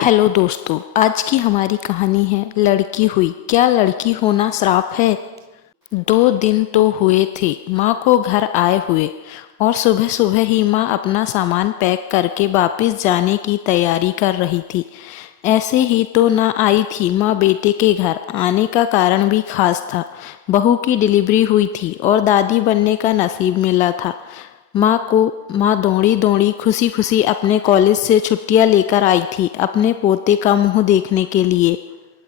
Hello दोस्तों, आज की हमारी कहानी है लड़की हुई। क्या लड़की होना श्राप है? 2 दिन तो हुए थे माँ को घर आए हुए, और सुबह सुबह ही माँ अपना सामान पैक करके वापस जाने की तैयारी कर रही थी। ऐसे ही तो ना आई थी माँ बेटे के घर। आने का कारण भी खास था। बहू की डिलीवरी हुई थी और दादी बनने का नसीब मिला था। माँ दौड़ी दौड़ी खुशी खुशी अपने कॉलेज से छुट्टियां लेकर आई थी अपने पोते का मुंह देखने के लिए।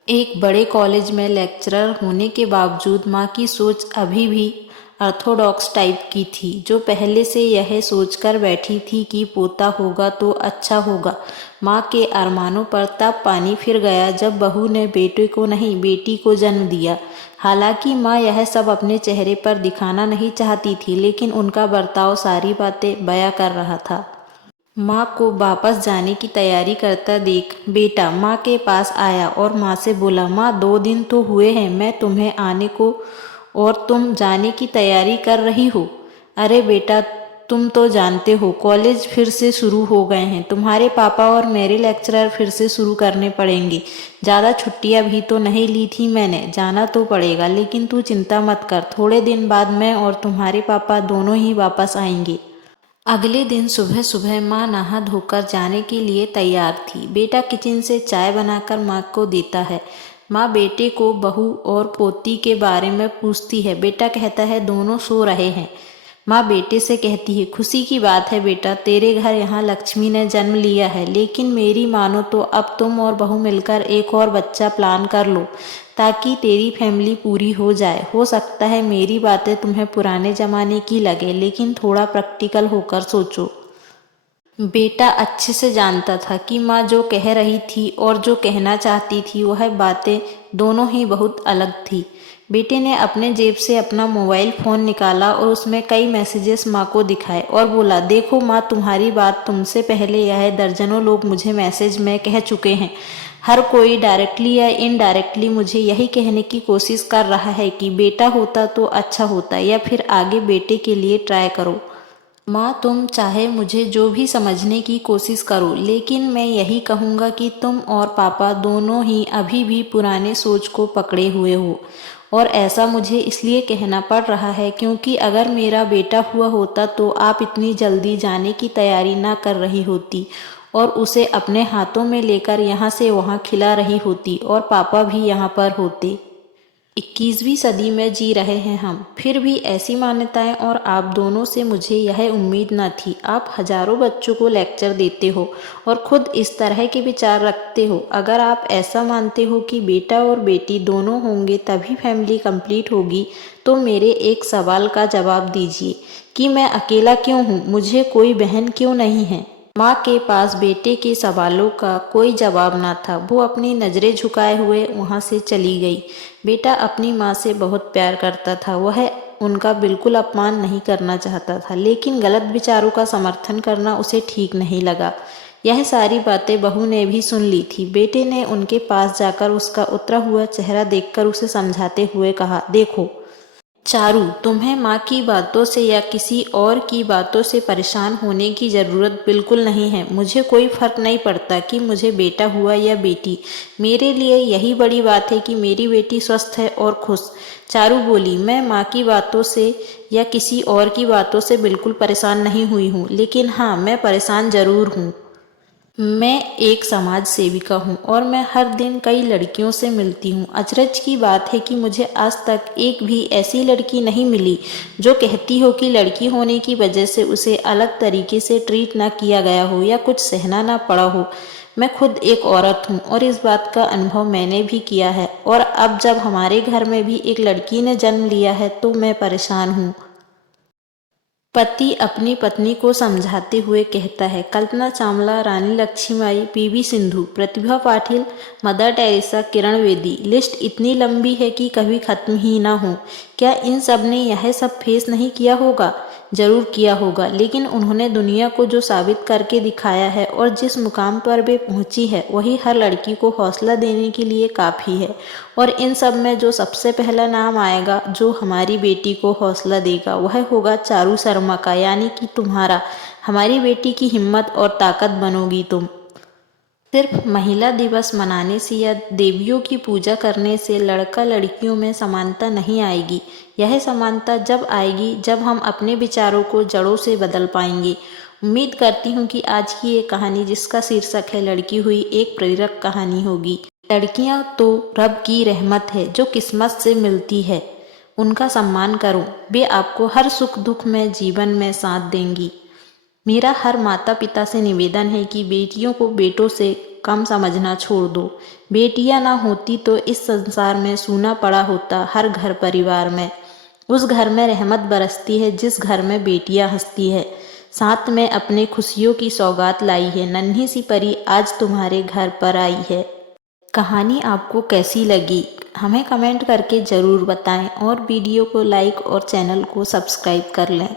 एक बड़े कॉलेज में लेक्चरर होने के बावजूद माँ की सोच अभी भी ऑर्थोडॉक्स टाइप की थी, जो पहले से यह सोचकर बैठी थी कि पोता होगा तो अच्छा होगा। माँ के अरमानों पर तब पानी फिर गया जब बहू ने बेटे को नहीं बेटी को जन्म दिया। हालांकि माँ यह सब अपने चेहरे पर दिखाना नहीं चाहती थी, लेकिन उनका बर्ताव सारी बातें बयां कर रहा था। माँ को वापस जाने की तैयारी करता देख बेटा माँ के पास आया और माँ से बोला, माँ 2 दिन तो हुए हैं मैं तुम्हें आने को, और तुम जाने की तैयारी कर रही हो। अरे बेटा, तुम तो जानते हो कॉलेज फिर से शुरू हो गए हैं। तुम्हारे पापा और मेरे लेक्चरर फिर से शुरू करने पड़ेंगे। ज़्यादा छुट्टियाँ भी तो नहीं ली थी मैंने। जाना तो पड़ेगा, लेकिन तू चिंता मत कर, थोड़े दिन बाद मैं और तुम्हारे पापा दोनों ही वापस आएंगे। अगले दिन सुबह सुबह माँ नहा धोकर जाने के लिए तैयार थी। बेटा किचन से चाय बनाकर माँ को देता है। माँ बेटे को बहू और पोती के बारे में पूछती है। बेटा कहता है दोनों सो रहे हैं। माँ बेटे से कहती है, खुशी की बात है बेटा, तेरे घर यहाँ लक्ष्मी ने जन्म लिया है। लेकिन मेरी मानो तो अब तुम और बहू मिलकर एक और बच्चा प्लान कर लो, ताकि तेरी फैमिली पूरी हो जाए। हो सकता है मेरी बातें तुम्हें पुराने जमाने की लगे, लेकिन थोड़ा प्रैक्टिकल होकर सोचो। बेटा अच्छे से जानता था कि माँ जो कह रही थी और जो कहना चाहती थी वह बातें दोनों ही बहुत अलग थी। बेटे ने अपने जेब से अपना मोबाइल फ़ोन निकाला और उसमें कई मैसेजेस माँ को दिखाए और बोला, देखो माँ, तुम्हारी बात तुमसे पहले यह दर्जनों लोग मुझे मैसेज में कह चुके हैं। हर कोई डायरेक्टली या इनडायरेक्टली मुझे यही कहने की कोशिश कर रहा है कि बेटा होता तो अच्छा होता, या फिर आगे बेटे के लिए ट्राई करो। माँ, तुम चाहे मुझे जो भी समझने की कोशिश करो, लेकिन मैं यही कहूँगा कि तुम और पापा दोनों ही अभी भी पुराने सोच को पकड़े हुए हो। और ऐसा मुझे इसलिए कहना पड़ रहा है क्योंकि अगर मेरा बेटा हुआ होता तो आप इतनी जल्दी जाने की तैयारी ना कर रही होती और उसे अपने हाथों में लेकर यहाँ से वहाँ खिला रही होती, और पापा भी यहाँ पर होते। 21वीं सदी में जी रहे हैं हम, फिर भी ऐसी मान्यताएं और आप दोनों से मुझे यह उम्मीद न थी। आप हजारों बच्चों को लेक्चर देते हो और खुद इस तरह के विचार रखते हो। अगर आप ऐसा मानते हो कि बेटा और बेटी दोनों होंगे तभी फैमिली कंप्लीट होगी, तो मेरे एक सवाल का जवाब दीजिए कि मैं अकेला क्यों हूँ? मुझे कोई बहन क्यों नहीं है? माँ के पास बेटे के सवालों का कोई जवाब ना था। वो अपनी नज़रें झुकाए हुए वहाँ से चली गई। बेटा अपनी माँ से बहुत प्यार करता था। वह उनका बिल्कुल अपमान नहीं करना चाहता था, लेकिन गलत विचारों का समर्थन करना उसे ठीक नहीं लगा। यह सारी बातें बहू ने भी सुन ली थी। बेटे ने उनके पास जाकर उसका उतरा हुआ चेहरा देखकर उसे समझाते हुए कहा, देखो चारू, तुम्हें माँ की बातों से या किसी और की बातों से परेशान होने की ज़रूरत बिल्कुल नहीं है। मुझे कोई फ़र्क नहीं पड़ता कि मुझे बेटा हुआ या बेटी। मेरे लिए यही बड़ी बात है कि मेरी बेटी स्वस्थ है और खुश। चारू बोली, मैं माँ की बातों से या किसी और की बातों से बिल्कुल परेशान नहीं हुई हूँ, लेकिन हाँ, मैं परेशान ज़रूर हूँ। मैं एक समाज सेविका हूँ और मैं हर दिन कई लड़कियों से मिलती हूँ। अचरज की बात है कि मुझे आज तक एक भी ऐसी लड़की नहीं मिली जो कहती हो कि लड़की होने की वजह से उसे अलग तरीके से ट्रीट ना किया गया हो या कुछ सहना ना पड़ा हो। मैं खुद एक औरत हूँ और इस बात का अनुभव मैंने भी किया है, और अब जब हमारे घर में भी एक लड़की ने जन्म लिया है तो मैं परेशान हूँ। पति अपनी पत्नी को समझाते हुए कहता है, कल्पना चावला, रानी Lakshmibai, PV Sindhu, Pratibha Patil, mother Teresa, Kiran Bedi, list इतनी लंबी है कि कभी खत्म ही ना हो। क्या इन सब ने यह सब फेस नहीं किया होगा? जरूर किया होगा, लेकिन उन्होंने दुनिया को जो साबित करके दिखाया है और जिस मुकाम पर वे पहुंची है वही हर लड़की को हौसला देने के लिए काफ़ी है। और इन सब में जो सबसे पहला नाम आएगा जो हमारी बेटी को हौसला देगा वह होगा चारू शर्मा का, यानी कि तुम्हारा। हमारी बेटी की हिम्मत और ताकत बनोगी तुम। सिर्फ महिला दिवस मनाने से या देवियों की पूजा करने से लड़का लड़कियों में समानता नहीं आएगी। यह समानता जब आएगी जब हम अपने विचारों को जड़ों से बदल पाएंगे। उम्मीद करती हूँ कि आज की ये कहानी, जिसका शीर्षक है लड़की हुई, एक प्रेरक कहानी होगी। लड़कियाँ तो रब की रहमत है जो किस्मत से मिलती है। उनका सम्मान करो, वे आपको हर सुख दुख में जीवन में साथ देंगी। मेरा हर माता पिता से निवेदन है कि बेटियों को बेटों से कम समझना छोड़ दो। बेटियां ना होती तो इस संसार में सूना पड़ा होता हर घर परिवार में। उस घर में रहमत बरसती है जिस घर में बेटियां हंसती है। साथ में अपने खुशियों की सौगात लाई है। नन्ही सी परी आज तुम्हारे घर पर आई है। कहानी आपको कैसी लगी हमें कमेंट करके ज़रूर बताएं और वीडियो को लाइक और चैनल को सब्सक्राइब कर लें।